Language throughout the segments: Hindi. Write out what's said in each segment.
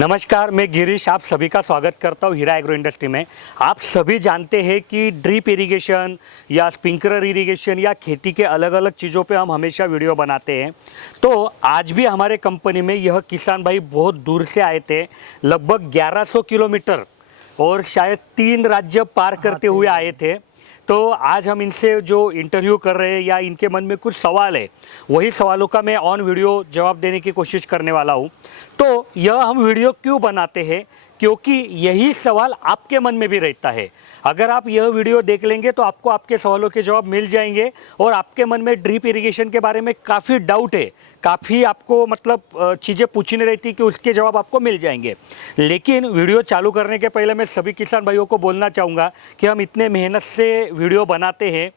नमस्कार, मैं गिरीश आप सभी का स्वागत करता हूँ हीरा एग्रो इंडस्ट्री में। आप सभी जानते हैं कि ड्रिप इरिगेशन या स्प्रिंकलर इरिगेशन या खेती के अलग अलग चीज़ों पे हम हमेशा वीडियो बनाते हैं। तो आज भी हमारे कंपनी में यह किसान भाई बहुत दूर से आए थे, लगभग 1100 किलोमीटर और शायद 3 राज्य पार करते हुए आए थे। तो आज हम इनसे जो इंटरव्यू कर रहे हैं या इनके मन में कुछ सवाल है, वही सवालों का मैं ऑन वीडियो जवाब देने की कोशिश करने वाला हूँ। तो यह हम वीडियो क्यों बनाते हैं, क्योंकि यही सवाल आपके मन में भी रहता है। अगर आप यह वीडियो देख लेंगे तो आपको आपके सवालों के जवाब मिल जाएंगे और आपके मन में ड्रिप इरिगेशन के बारे में काफ़ी डाउट है, काफ़ी आपको मतलब चीज़ें पूछनी रहती कि उसके जवाब आपको मिल जाएंगे। लेकिन वीडियो चालू करने के पहले मैं सभी किसान भाइयों को बोलना चाहूँगा कि हम इतने मेहनत से वीडियो बनाते हैं,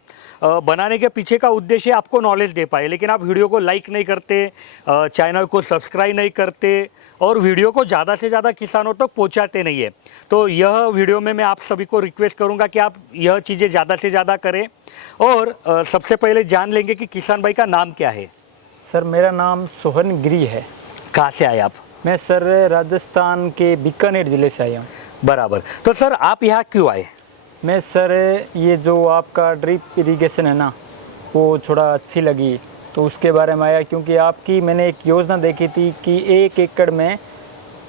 बनाने के पीछे का उद्देश्य आपको नॉलेज दे पाए, लेकिन आप वीडियो को लाइक नहीं करते, चैनल को सब्सक्राइब नहीं करते और वीडियो को ज़्यादा से ज़्यादा किसानों तक पहुंचाते नहीं है। तो यह वीडियो में मैं आप सभी को रिक्वेस्ट करूंगा कि आप यह चीज़ें ज़्यादा से ज़्यादा करें। और सबसे पहले जान लेंगे कि किसान भाई का नाम क्या है। सर मेरा नाम सोहन गिरी है। कहाँ से आए आप? मैं सर राजस्थान के बीकानेर ज़िले से आया हूँ। बराबर। तो सर आप यहाँ क्यों आए? मैं सर ये जो आपका ड्रिप इरिगेशन है ना, वो थोड़ा अच्छी लगी तो उसके बारे में आया, क्योंकि आपकी मैंने एक योजना देखी थी कि 1 एकड़ में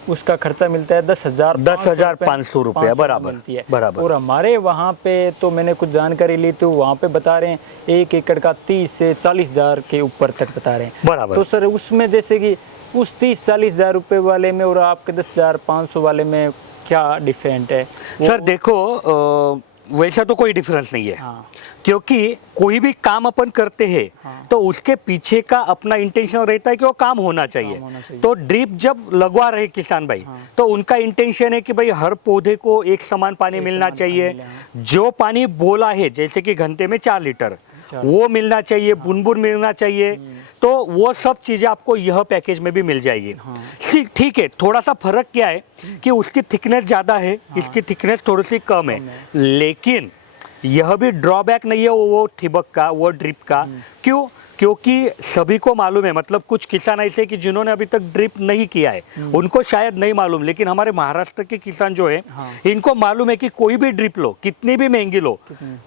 उसका खर्चा मिलता है 10,500 रुपया बराबर मिलती है। बराबर। और हमारे वहाँ पे तो मैंने कुछ जानकारी ली तो वहाँ पे बता रहे हैं 1 एकड़ का 30 से 40 हज़ार के ऊपर तक बता रहे हैं। बराबर। तो सर उसमें जैसे कि उस 30-40 हज़ार रुपये वाले में और आपके 10,500 वाले में क्या डिफरेंट है? सर देखो, वैसा तो कोई डिफरेंस नहीं है। हाँ। क्योंकि कोई भी काम अपन करते हैं हाँ। तो उसके पीछे का अपना इंटेंशन रहता है कि वो काम होना चाहिए। तो ड्रिप जब लगवा रहे किसान भाई, हाँ। तो उनका इंटेंशन है कि भाई हर पौधे को एक समान पानी मिलना चाहिए। जो पानी बोला है जैसे कि घंटे में 4 लीटर वो मिलना चाहिए, बूंद-बूंद मिलना चाहिए। तो वो सब चीज़ें आपको यह पैकेज में भी मिल जाएगी। ठीक है, थोड़ा सा फर्क क्या है कि उसकी थिकनेस ज़्यादा है, इसकी थिकनेस थोड़ी सी कम है। लेकिन यह भी ड्रॉबैक नहीं है वो ठिबक का, वो ड्रिप का। क्यों? क्योंकि सभी को मालूम है, मतलब कुछ किसान ऐसे कि जिन्होंने अभी तक ड्रिप नहीं किया है उनको शायद नहीं मालूम, लेकिन हमारे महाराष्ट्र के किसान जो है इनको मालूम है कि कोई भी ड्रिप लो, कितनी भी महंगी लो,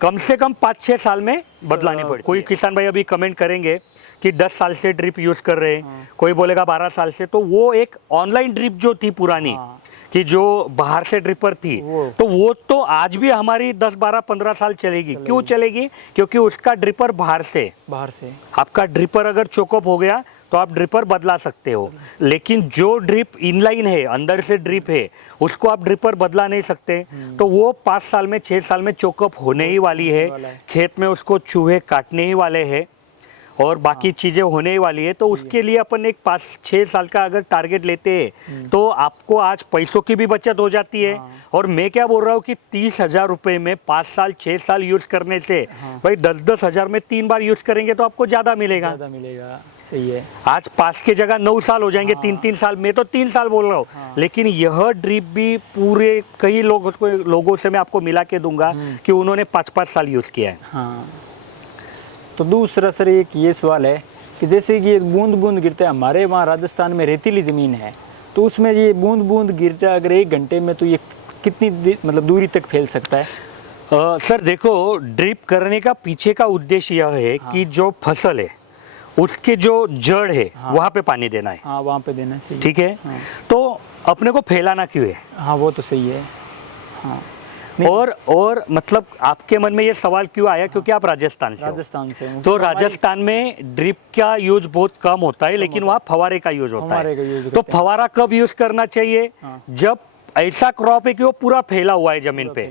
कम से कम 5-6 साल में बदलानी पड़ती है। कोई किसान भाई अभी कमेंट करेंगे कि 10 साल से ड्रिप यूज कर रहे हैं, कोई बोलेगा 12 साल से। तो वो एक ऑनलाइन ड्रिप जो थी पुरानी, कि जो बाहर से ड्रिपर थी, तो वो तो आज भी हमारी 10, 12, 15 साल चलेगी। क्यों चलेगी? क्योंकि उसका ड्रिपर बाहर से आपका ड्रिपर अगर चोकअप हो गया तो आप ड्रिपर बदला सकते हो। लेकिन जो ड्रिप इनलाइन है, अंदर से ड्रिप है, उसको आप ड्रिपर बदला नहीं सकते। तो वो 5 साल में 6 साल में चोकअप होने ही वाली है, खेत में उसको चूहे काटने ही वाले हैं और बाकी चीज़ें होने ही वाली है। तो उसके लिए अपन एक 5-6 साल का अगर टारगेट लेते हैं तो आपको आज पैसों की भी बचत हो जाती है। और मैं क्या बोल रहा हूँ कि 30,000 रुपये में 5 साल 6 साल यूज़ करने से भाई 10-10 हज़ार में 3 बार यूज़ करेंगे तो आपको ज़्यादा मिलेगा। सही है। आज 5 की जगह 9 साल हो जाएंगे। 3-3 साल में तो 3 साल बोल रहा हूँ। लेकिन यह ड्रिप भी पूरे कई लोगों से मैं आपको मिला के दूंगा कि उन्होंने 5-5 साल यूज़ किया है। हाँ। तो दूसरा सर एक ये सवाल है कि जैसे कि एक बूंद बूंद गिरता है, हमारे वहाँ राजस्थान में रेतीली ज़मीन है, तो उसमें ये बूंद बूंद गिरता है अगर 1 घंटे में, तो ये कितनी मतलब दूरी तक फैल सकता है? सर देखो, ड्रिप करने का पीछे का उद्देश्य यह है कि जो फसल है उसके जो जड़ है वहाँ पे पानी देना है। हाँ, वहाँ पे देना है। ठीक है। तो अपने को फैलाना क्यों है? हाँ, वो तो सही है। हाँ। और मतलब आपके मन में ये सवाल क्यों आया? क्योंकि आप राजस्थान से हो। तो राजस्थान में ड्रिप का यूज बहुत कम होता है, लेकिन वहाँ फवारे का यूज होता है। तो फवारा कब यूज करना चाहिए? जब ऐसा क्रॉप है कि वो पूरा फैला हुआ है जमीन पे,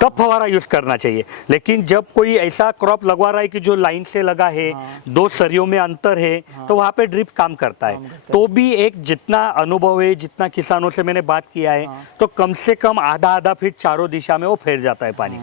तब फवारा यूज करना चाहिए। लेकिन जब कोई ऐसा क्रॉप लगवा रहा है कि जो लाइन से लगा है, 2 सरियों में अंतर है, तो वहाँ पे ड्रिप काम करता है। तो भी एक जितना अनुभव है, जितना किसानों से मैंने बात किया है, तो कम से कम आधा फीट चारों दिशा में वो फैल जाता है पानी।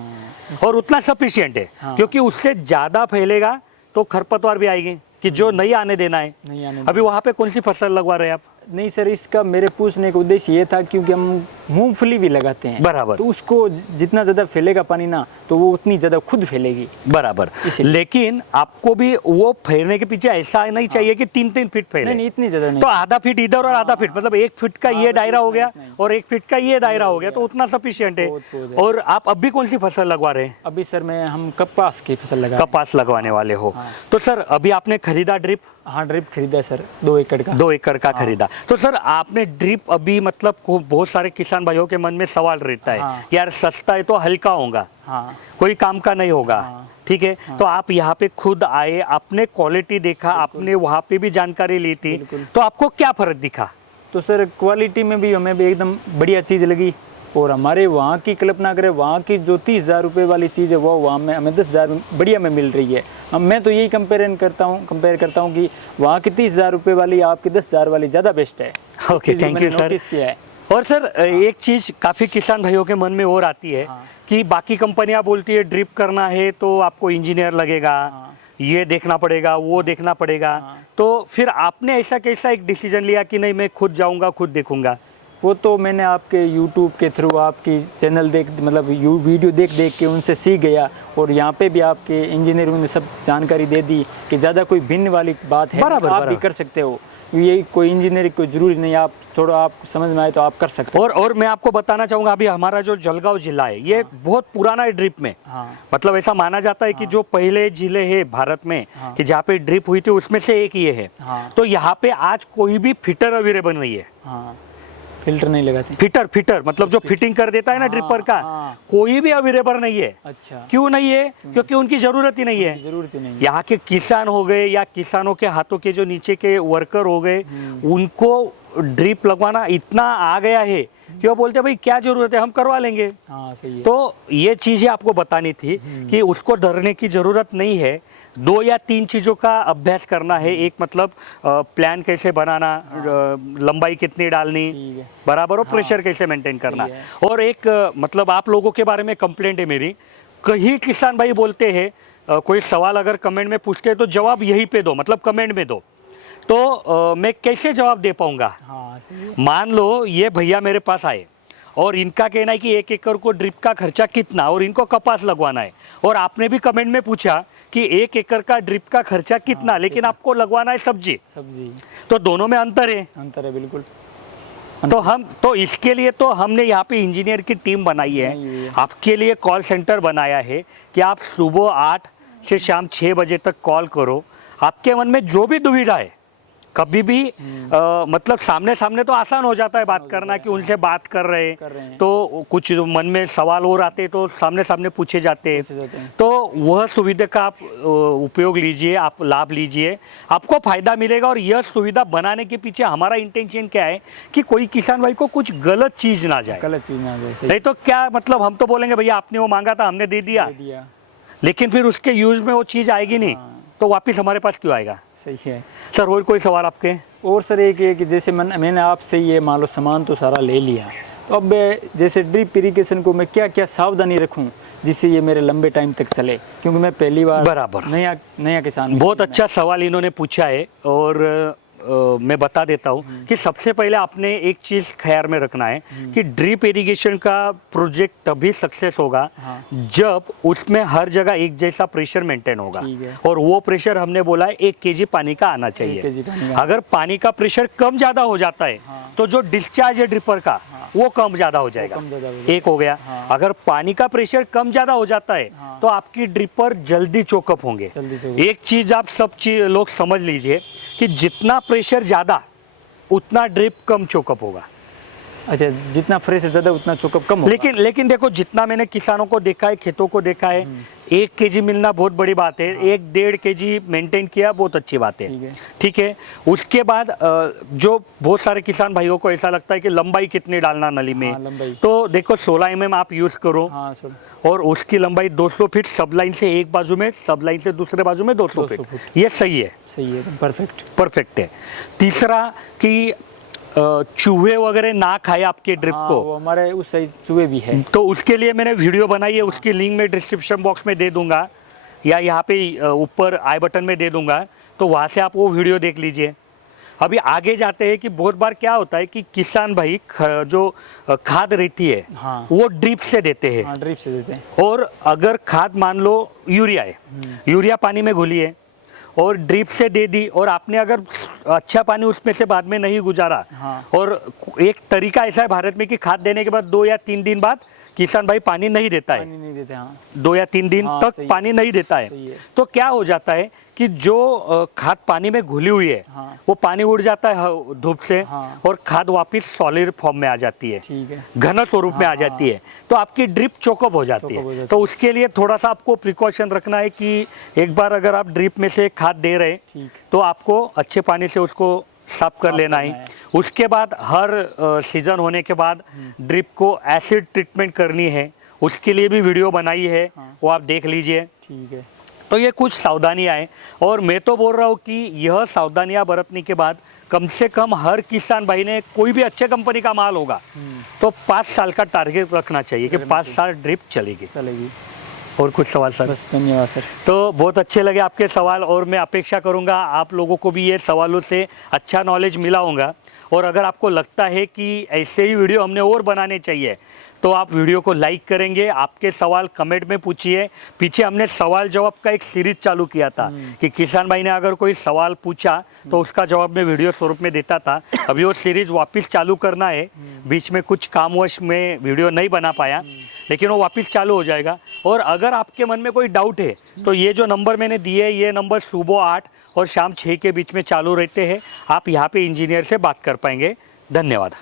और उतना सफिशियंट है, क्योंकि उससे ज्यादा फैलेगा तो खरपतवार भी आएगी कि जो नहीं आने देना है। अभी वहाँ पे कौन सी फसल लगवा रहे हैं आप? नहीं सर, इसका मेरे पूछने का उद्देश्य ये था क्योंकि हम मूंगफली भी लगाते हैं बराबर। तो उसको जितना ज़्यादा फैलेगा पानी ना तो वो उतनी ज़्यादा खुद फैलेगी। बराबर। इसीलिए। लेकिन आपको भी वो फैलने के पीछे ऐसा नहीं चाहिए कि 3-3 फीट फैले। नहीं इतनी ज़्यादा नहीं। तो आधा फीट इधर और आधा फीट, मतलब 1 फीट का ये बस दायरा हो इतना, गया इतना ही। और 1 फीट का ये दायरा हो गया, तो उतना सफिशिएंट है। बहुत है। और आप अभी कौन सी फसल लगवा रहे हैं? अभी सर हम कपास की फसल लगा कपास लगवाने वाले हो। हाँ। तो सर अभी आपने खरीदा ड्रिप? हाँ ड्रिप खरीदा सर 2 एकड़ का। 2 एकड़ का खरीदा। तो सर आपने ड्रिप अभी मतलब बहुत सारे किसान भाइयों के मन में सवाल रहता है, हाँ। यार सस्ता है तो हल्का होगा, हाँ कोई काम का नहीं होगा। हाँ। ठीक है। तो आप यहाँ पे खुद आए, आपने क्वालिटी देखा, आपने वहाँ पे भी जानकारी ली थी, बिल्कुल। तो आपको क्या फर्क दिखा? तो सर क्वालिटी में भी हमें भी एकदम बढ़िया चीज़ लगी। और हमारे वहाँ की कल्पना करें, वहाँ की जो 30,000 रुपये वाली चीज़ है वो वहाँ में हमें 10,000 बढ़िया में मिल रही है। अब मैं तो यही कंपेयर करता हूँ कि वहाँ की 30,000 रुपये वाली आपकी 10,000 वाली ज़्यादा बेस्ट है। Okay, thank you sir. Notice किया है। और सर एक चीज़ काफ़ी किसान भाइयों के मन में और आती है हाँ। कि बाकी कंपनियां बोलती है ड्रिप करना है तो आपको इंजीनियर लगेगा, हाँ। ये देखना पड़ेगा, वो देखना पड़ेगा। हाँ। तो फिर आपने ऐसा कैसा एक डिसीजन लिया कि नहीं मैं खुद जाऊंगा, खुद देखूंगा? वो तो मैंने आपके YouTube के थ्रू आपकी चैनल मतलब वीडियो देख के उनसे सीख गया। और यहाँ पे भी आपके इंजीनियरों ने सब जानकारी दे दी कि ज़्यादा कोई भिन्न वाली बात है, बराबर, आप भी बराबर। कर सकते हो। ये कोई इंजीनियरिंग कोई ज़रूरी नहीं, आप थोड़ा आप समझ में आए तो आप कर सकते हो। और मैं आपको बताना चाहूंगा, अभी हमारा जो जलगांव जिला है ये बहुत पुराना है ड्रिप में। हाँ मतलब ऐसा माना जाता है कि जो पहले जिले हैं भारत में हाँ। कि जहाँ पे ड्रिप हुई थी उसमें से एक ये है। हाँ तो यहाँ पे आज कोई भी फिटर अवेलेबल नहीं है। हाँ फिल्टर नहीं लगाते। फिटर मतलब जो फिटिंग कर देता है ना ड्रिपर का, हाँ। कोई भी अवेलेबल नहीं है। अच्छा क्यों नहीं है? क्योंकि उनकी जरूरत ही नहीं है। ज़रूरत ही नहीं है। यहाँ के किसान हो गए या किसानों के हाथों के जो नीचे के वर्कर हो गए, उनको ड्रिप लगवाना इतना आ गया है कि वो बोलते हैं भाई क्या जरूरत है, हम करवा लेंगे। हाँ सही है। तो ये चीजें आपको बतानी थी कि उसको डरने की जरूरत नहीं है। 2 या 3 चीजों का अभ्यास करना है। एक मतलब प्लान कैसे बनाना, लंबाई कितनी डालनी, ठीक है। बराबर, और प्रेशर कैसे मेंटेन करना। है। और एक मतलब आप लोगों के बारे में कंप्लेंट है मेरी, कई किसान भाई बोलते हैं कोई सवाल अगर कमेंट में पूछते हैं तो जवाब यहीं पे दो, मतलब कमेंट में दो। तो मैं कैसे जवाब दे पाऊंगा? हाँ सही है। मान लो ये भैया मेरे पास आए और इनका कहना है कि 1 एकड़ को ड्रिप का खर्चा कितना और इनको कपास लगवाना है, और आपने भी कमेंट में पूछा कि 1 एकड़ का ड्रिप का खर्चा कितना, लेकिन आपको लगवाना है सब्जी, तो दोनों में अंतर है। अंतर है बिल्कुल। तो इसके लिए तो हमने यहाँ पे इंजीनियर की टीम बनाई है, आपके लिए कॉल सेंटर बनाया है कि आप सुबह 8 से शाम 6 बजे तक कॉल करो। आपके मन में जो भी दुविधा है कभी भी मतलब सामने तो आसान हो जाता है बात करना कि उनसे बात कर रहे हैं तो कुछ मन में सवाल और आते तो सामने पूछे जाते हैं। तो वह सुविधा का आप उपयोग लीजिए, आप लाभ लीजिए, आपको फायदा मिलेगा। और यह सुविधा बनाने के पीछे हमारा इंटेंशन क्या है कि कोई किसान भाई को कुछ गलत चीज ना जाए। नहीं तो क्या मतलब हम तो बोलेंगे भैया आपने वो मांगा था हमने दे दिया, लेकिन फिर उसके यूज में वो चीज आएगी नहीं, तो वापिस हमारे पास क्यों आएगा? सही है सर। और कोई सवाल आपके? और सर एक है कि जैसे मैंने आपसे ये मान लो सामान तो सारा ले लिया, तो अब जैसे ड्रिप इरिगेशन को मैं क्या क्या सावधानी रखूं जिससे ये मेरे लंबे टाइम तक चले, क्योंकि मैं पहली बार बराबर नया किसान हूं। बहुत अच्छा सवाल इन्होंने पूछा है। और मैं बता देता हूँ कि सबसे पहले आपने एक चीज़ ख्याल में रखना है कि ड्रिप इरिगेशन का प्रोजेक्ट तभी सक्सेस होगा जब उसमें हर जगह एक जैसा प्रेशर मेंटेन होगा। और वो प्रेशर हमने बोला है 1 kg पानी का आना चाहिए। अगर पानी का प्रेशर कम ज़्यादा हो जाता है तो जो डिस्चार्ज है ड्रिपर का वो कम ज़्यादा हो जाएगा। एक हो गया। अगर पानी का प्रेशर कम ज़्यादा हो जाता है तो आपकी ड्रिपर जल्दी चोकअप होंगे। एक चीज़ आप सब लोग समझ लीजिए कि जितना प्रेशर ज़्यादा उतना ड्रिप कम चोकअप होगा। अच्छा, जितना प्रेशर ज़्यादा उतना चोकअप कम होगा। लेकिन देखो जितना मैंने किसानों को देखा है, खेतों को देखा है, 1 kg मिलना बहुत बड़ी बात है। 1-1.5 kg मेंटेन किया बहुत अच्छी बात है। ठीक है। उसके बाद जो बहुत सारे किसान भाइयों को ऐसा लगता है कि लंबाई कितनी डालना नली में, तो देखो 16 mm आप यूज करो और उसकी लंबाई 200 फीट सब लाइन से एक बाजू में, सब लाइन से दूसरे बाजू में 200 फीट। ये सही है। सही है, परफेक्ट है। तीसरा कि चूहे वगैरह ना खाए आपके ड्रिप को। वो हमारे उस साइड चूहे भी है, तो उसके लिए मैंने वीडियो बनाई है, उसकी लिंक मैं डिस्क्रिप्शन बॉक्स में दे दूंगा या यहाँ पे ऊपर आई बटन में दे दूंगा, तो वहाँ से आप वो वीडियो देख लीजिए। अभी आगे जाते हैं कि बहुत बार क्या होता है कि किसान भाई जो खाद रहती है हाँ वो ड्रिप से देते हैं। हाँ ड्रिप से देते हैं। और अगर खाद मान लो यूरिया है, यूरिया पानी में घुली है और ड्रिप से दे दी, और आपने अगर अच्छा पानी उसमें से बाद में नहीं गुजारा, हाँ। और एक तरीका ऐसा है भारत में कि खाद देने के बाद 2 या 3 दिन बाद किसान भाई पानी नहीं देता है, पानी नहीं देते। हाँ 2 या 3 दिन हाँ, तक सही है। पानी नहीं देता सही है। है। तो क्या हो जाता है कि जो खाद पानी में घुली हुई है हाँ। वो पानी उड़ जाता है धूप से, हाँ। और खाद वापस सॉलिड फॉर्म में आ जाती है, ठीक है। घन स्वरूप में आ जाती है, तो आपकी ड्रिप चोकअप हो जाती चोकअप हो है। जाती तो उसके लिए थोड़ा सा आपको प्रिकॉशन रखना है कि एक बार अगर आप ड्रिप में से खाद दे रहे ठीक। तो आपको अच्छे पानी से उसको साफ कर लेना करना है। उसके बाद हर सीजन होने के बाद ड्रिप को एसिड ट्रीटमेंट करनी है, उसके लिए भी वीडियो बनाई है, वो आप देख लीजिए। ठीक है। तो ये कुछ सावधानियां हैं, और मैं तो बोल रहा हूँ कि यह सावधानियां बरतने के बाद कम से कम हर किसान भाई ने, कोई भी अच्छे कंपनी का माल होगा तो 5 साल का टारगेट रखना चाहिए कि 5 साल ड्रिप चलेगी। और कुछ सवाल सर? बस धन्यवाद सर। तो बहुत अच्छे लगे आपके सवाल, और मैं अपेक्षा करूंगा आप लोगों को भी ये सवालों से अच्छा नॉलेज मिला होगा। और अगर आपको लगता है कि ऐसे ही वीडियो हमने और बनाने चाहिए तो आप वीडियो को लाइक करेंगे, आपके सवाल कमेंट में पूछिए। पीछे हमने सवाल जवाब का एक सीरीज चालू किया था कि किसान भाई ने अगर कोई सवाल पूछा तो उसका जवाब मैं वीडियो स्वरूप में देता था। अभी वो सीरीज वापस चालू करना है, बीच में कुछ कामवश में वीडियो नहीं बना पाया, लेकिन वो वापस चालू हो जाएगा। और अगर आपके मन में कोई डाउट है तो ये जो नंबर मैंने दिए है, ये नंबर सुबह 8 और शाम 6 के बीच में चालू रहते हैं। आप यहाँ पे इंजीनियर से बात कर पाएंगे। धन्यवाद।